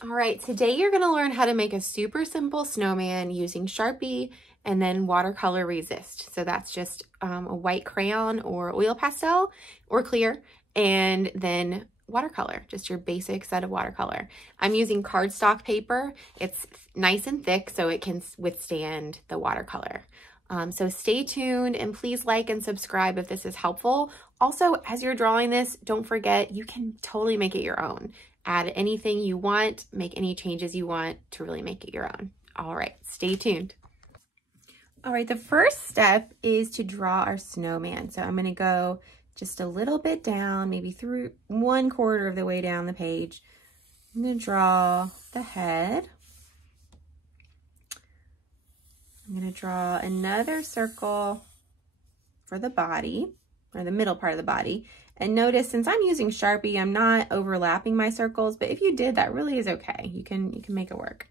All right, today you're gonna learn how to make a super simple snowman using Sharpie and then Watercolor Resist. So that's just a white crayon or oil pastel or clear, and then watercolor, just your basic set of watercolor. I'm using cardstock paper. It's nice and thick so it can withstand the watercolor. So stay tuned and please like and subscribe if this is helpful. Also, as you're drawing this, don't forget you can totally make it your own. Add anything you want, make any changes you want to really make it your own. All right, stay tuned. All right, the first step is to draw our snowman. So I'm gonna go just a little bit down, maybe through 1/4 of the way down the page. I'm gonna draw the head. I'm gonna draw another circle for the body, or the middle part of the body. And notice, since I'm using Sharpie, I'm not overlapping my circles, but if you did, that really is okay. You can make it work.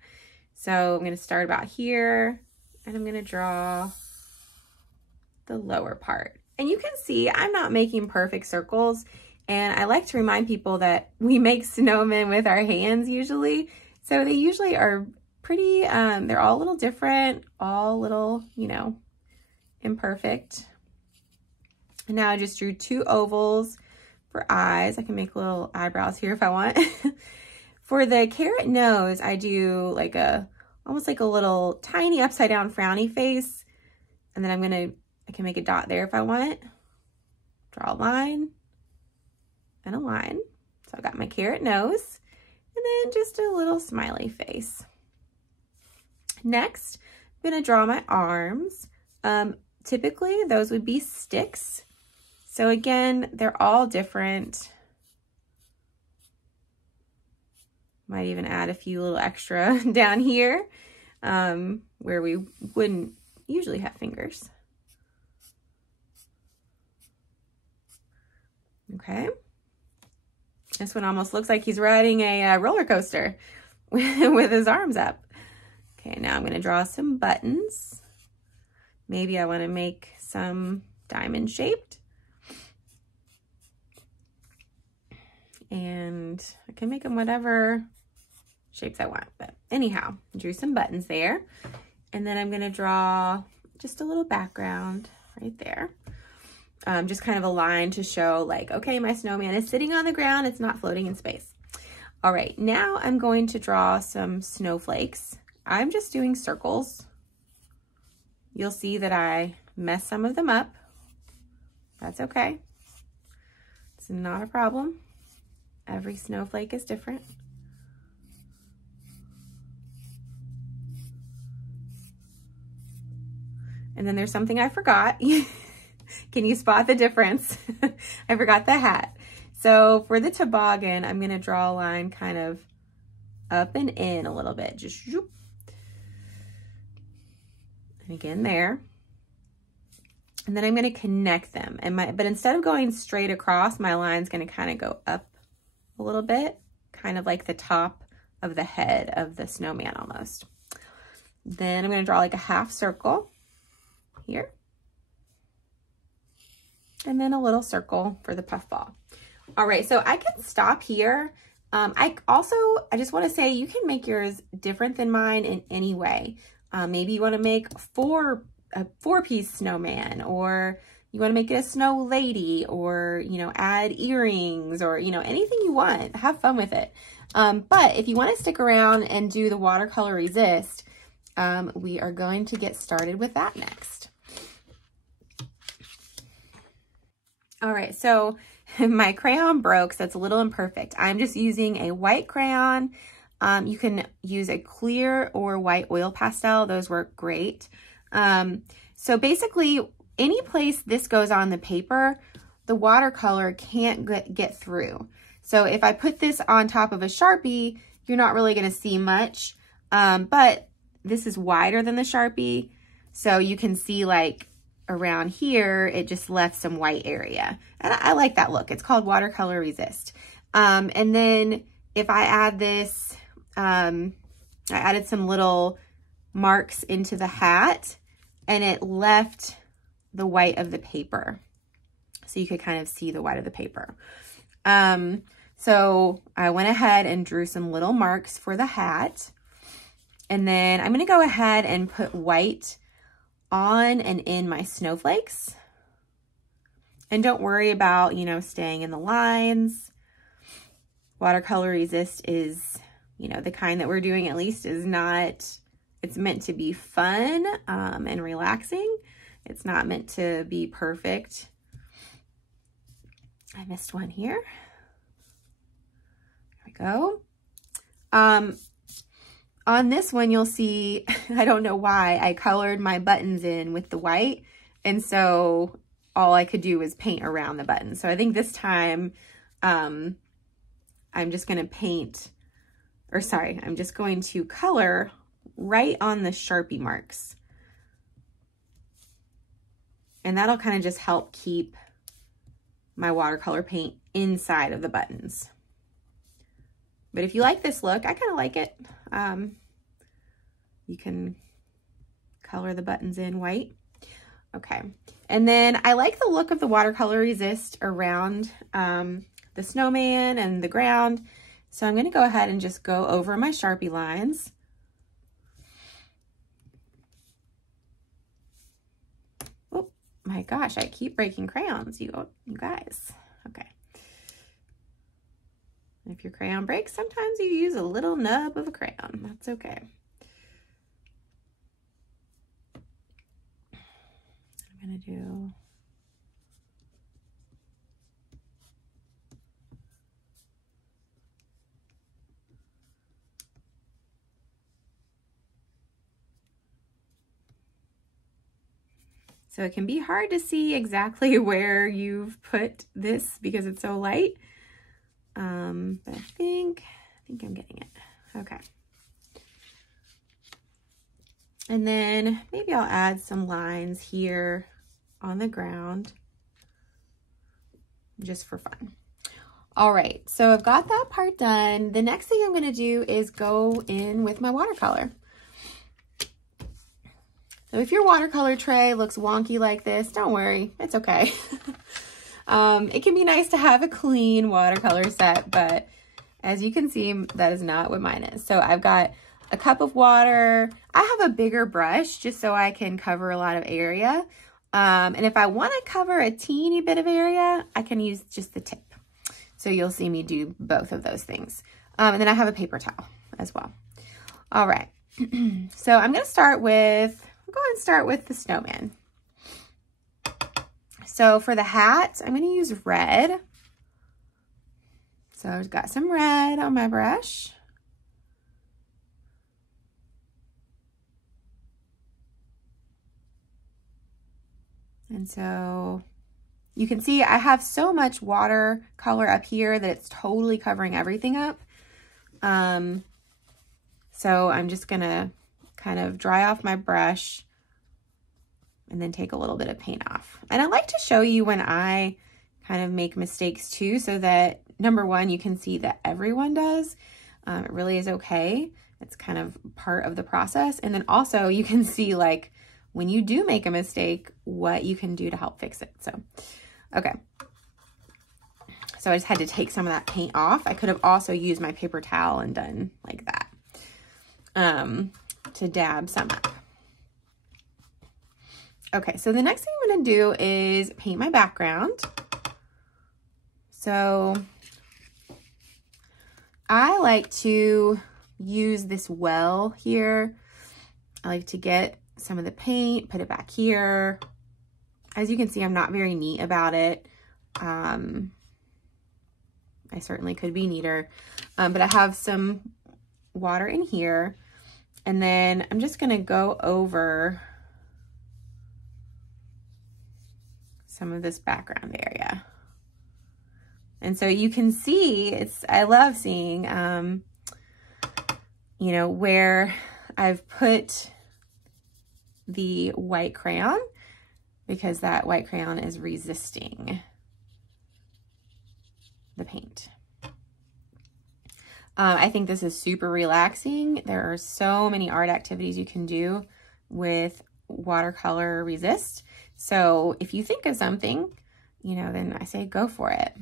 So I'm gonna start about here, and I'm gonna draw the lower part. And you can see I'm not making perfect circles, and I like to remind people that we make snowmen with our hands usually. So they usually are pretty, they're all a little different, all a little, you know, imperfect. And now I just drew 2 ovals for eyes. I can make little eyebrows here if I want. For the carrot nose, I do like almost like a little tiny upside down frowny face. And then I can make a dot there if I want. Draw a line and a line. So I've got my carrot nose and then just a little smiley face. Next, I'm gonna draw my arms. Typically those would be sticks. So again, they're all different. Might even add a few little extra down here where we wouldn't usually have fingers. Okay. This one almost looks like he's riding a roller coaster with his arms up. Okay, now I'm gonna draw some buttons. Maybe I wanna make some diamond shaped. And I can make them whatever shapes I want, but anyhow, drew some buttons there. And then I'm gonna draw just a little background right there. Just kind of a line to show like, okay, my snowman is sitting on the ground, it's not floating in space. All right, now I'm going to draw some snowflakes. I'm just doing circles. You'll see that I mess some of them up. That's okay. It's not a problem. Every snowflake is different. And then there's something I forgot. Can you spot the difference? I forgot the hat. So for the toboggan, I'm gonna draw a line kind of up and in a little bit, just zoop. And again there. And then I'm gonna connect them. But instead of going straight across, my line's gonna kind of go up a little bit, kind of like the top of the head of the snowman almost. Then I'm gonna draw like a half circle here. And then a little circle for the puffball. All right, so I can stop here. I just wanna say you can make yours different than mine in any way. Maybe you wanna make a 4-piece snowman, or you want to make it a snow lady, or, you know, add earrings, or, you know, anything you want. Have fun with it. But if you want to stick around and do the Watercolor Resist, we are going to get started with that next. All right, so my crayon broke, so it's a little imperfect. I'm just using a white crayon. You can use a clear or white oil pastel. Those work great. So basically, any place this goes on the paper, the watercolor can't get through. So if I put this on top of a Sharpie, you're not really gonna see much, but this is wider than the Sharpie, so you can see like around here, it just left some white area. And I like that look. It's called Watercolor Resist. And then if I add this, I added some little marks into the hat, and it left the white of the paper. So you could kind of see the white of the paper. So I went ahead and drew some little marks for the hat. And then I'm going to go ahead and put white on and in my snowflakes. And don't worry about, you know, staying in the lines. Watercolor Resist is, you know, the kind that we're doing at least is not, it's meant to be fun and relaxing. It's not meant to be perfect. I missed one here. There we go. On this one, you'll see, I don't know why, I colored my buttons in with the white. And so all I could do was paint around the buttons. So I think this time, I'm just going to paint, or sorry, I'm just going to color right on the Sharpie marks. And that'll kind of just help keep my watercolor paint inside of the buttons. But if you like this look, I kind of like it. You can color the buttons in white. Okay. And then I like the look of the Watercolor Resist around the snowman and the ground. So I'm going to go ahead and just go over my Sharpie lines. Oh my gosh, I keep breaking crayons, you guys. Okay. If your crayon breaks, sometimes you use a little nub of a crayon. That's okay. I'm going to do... So it can be hard to see exactly where you've put this because it's so light. But I think I'm getting it. Okay. And then maybe I'll add some lines here on the ground just for fun. All right, so I've got that part done. The next thing I'm going to do is go in with my watercolor. So if your watercolor tray looks wonky like this, don't worry, it's okay. It can be nice to have a clean watercolor set, but as you can see, that is not what mine is. So I've got a cup of water. I have a bigger brush just so I can cover a lot of area. And if I want to cover a teeny bit of area, I can use just the tip. So you'll see me do both of those things. And then I have a paper towel as well. All right. So I'm going to start with, I'll go ahead and start with the snowman. So for the hat, I'm going to use red. So I've got some red on my brush. And so you can see I have so much watercolor up here that it's totally covering everything up. So I'm just going to kind of dry off my brush and then take a little bit of paint off. And I like to show you when I kind of make mistakes too, so that number one, you can see that everyone does. It really is okay. It's kind of part of the process. And then also you can see like when you do make a mistake, what you can do to help fix it. So, okay. So I just had to take some of that paint off. I could have also used my paper towel and done like that to dab some up. Okay, so the next thing I'm going to do is paint my background. So I like to use this well here. I like to get some of the paint, put it back here. As you can see, I'm not very neat about it. I certainly could be neater, but I have some water in here. And then I'm just going to go over some of this background area. And so you can see, I love seeing, you know, where I've put the white crayon, because that white crayon is resisting the paint. I think this is super relaxing. There are so many art activities you can do with Watercolor Resist. So if you think of something, you know, then I say go for it.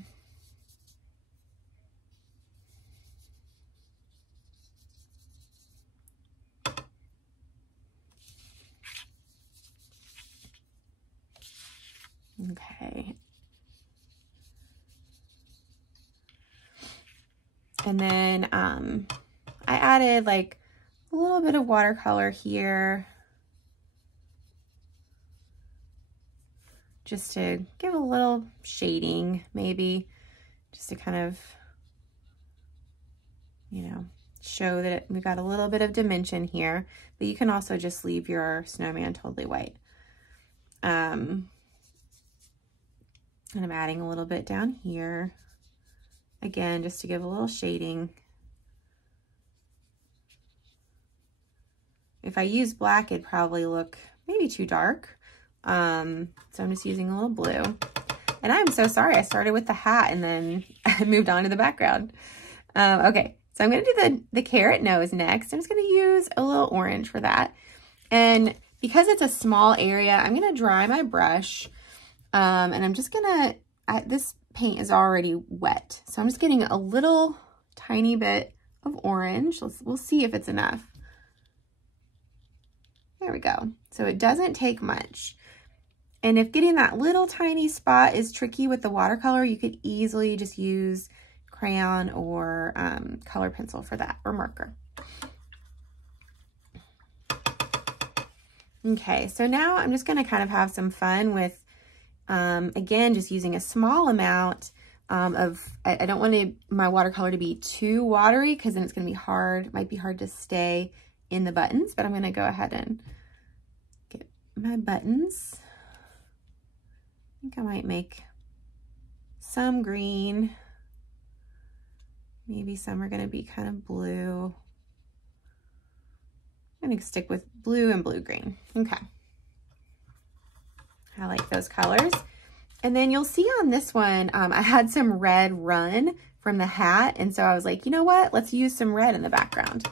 And then I added like a little bit of watercolor here, just to give a little shading, maybe, just to kind of, you know, show that we've got a little bit of dimension here, but you can also just leave your snowman totally white. And I'm adding a little bit down here, again, just to give a little shading. If I use black, it'd probably look maybe too dark. So I'm just using a little blue. And I'm so sorry, I started with the hat and then I moved on to the background. Okay, so I'm gonna do the carrot nose next. I'm just gonna use a little orange for that. And because it's a small area, I'm gonna dry my brush. And I'm just gonna, this paint is already wet. So I'm just getting a little tiny bit of orange. We'll see if it's enough. There we go. So it doesn't take much. And if getting that little tiny spot is tricky with the watercolor, you could easily just use crayon or color pencil for that, or marker. Okay, so now I'm just gonna kind of have some fun with, again, just using a small amount I don't want my watercolor to be too watery, because then it's gonna be hard, might be hard to stay in the buttons, but I'm gonna go ahead and get my buttons. I think I might make some green. Maybe some are gonna be kind of blue. I'm gonna stick with blue and blue-green. Okay. I like those colors. And then you'll see on this one, I had some red run from the hat. And so I was like, you know what? Let's use some red in the background.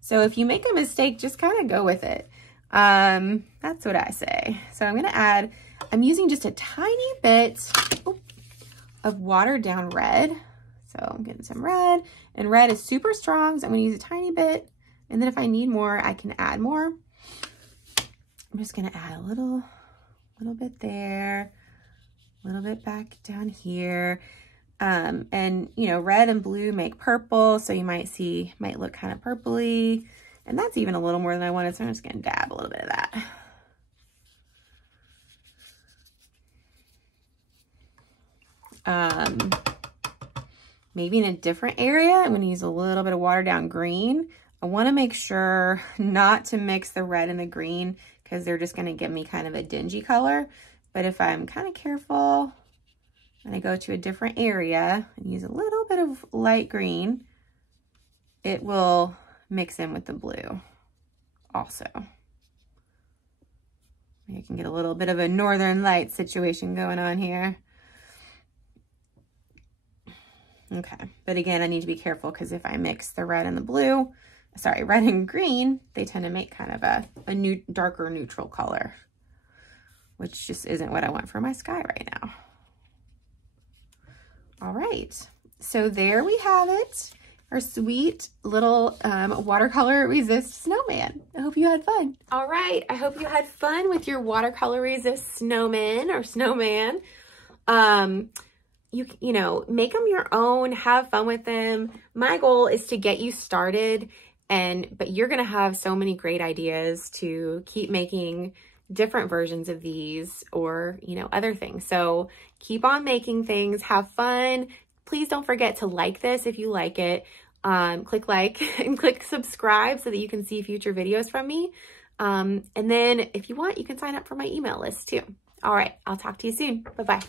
So if you make a mistake, just kind of go with it. That's what I say. So I'm gonna add, I'm using just a tiny bit of watered down red. So I'm getting some red, and red is super strong. So I'm gonna use a tiny bit. And then if I need more, I can add more. I'm just gonna add a little bit there, a little bit back down here. And you know, red and blue make purple, so you might look kind of purpley, and that's even a little more than I wanted, so I'm just gonna dab a little bit of that. Maybe in a different area, I'm gonna use a little bit of watered down green. I wanna make sure not to mix the red and the green, because they're just gonna give me kind of a dingy color. But if I'm kind of careful and I go to a different area and use a little bit of light green, it will mix in with the blue also. Maybe I can get a little bit of a northern light situation going on here. Okay, but again, I need to be careful, because if I mix the red and the blue, sorry, red and green, they tend to make kind of a new, darker neutral color, which just isn't what I want for my sky right now. All right, so there we have it, our sweet little Watercolor Resist snowman. I hope you had fun. All right, I hope you had fun with your Watercolor Resist snowman or snowman. You know, make them your own, have fun with them. My goal is to get you started, but you're gonna have so many great ideas to keep making different versions of these, or, you know, other things. So keep on making things, have fun. Please don't forget to like this if you like it. Click like and click subscribe so that you can see future videos from me. And then if you want, you can sign up for my email list too. All right, I'll talk to you soon. Bye-bye.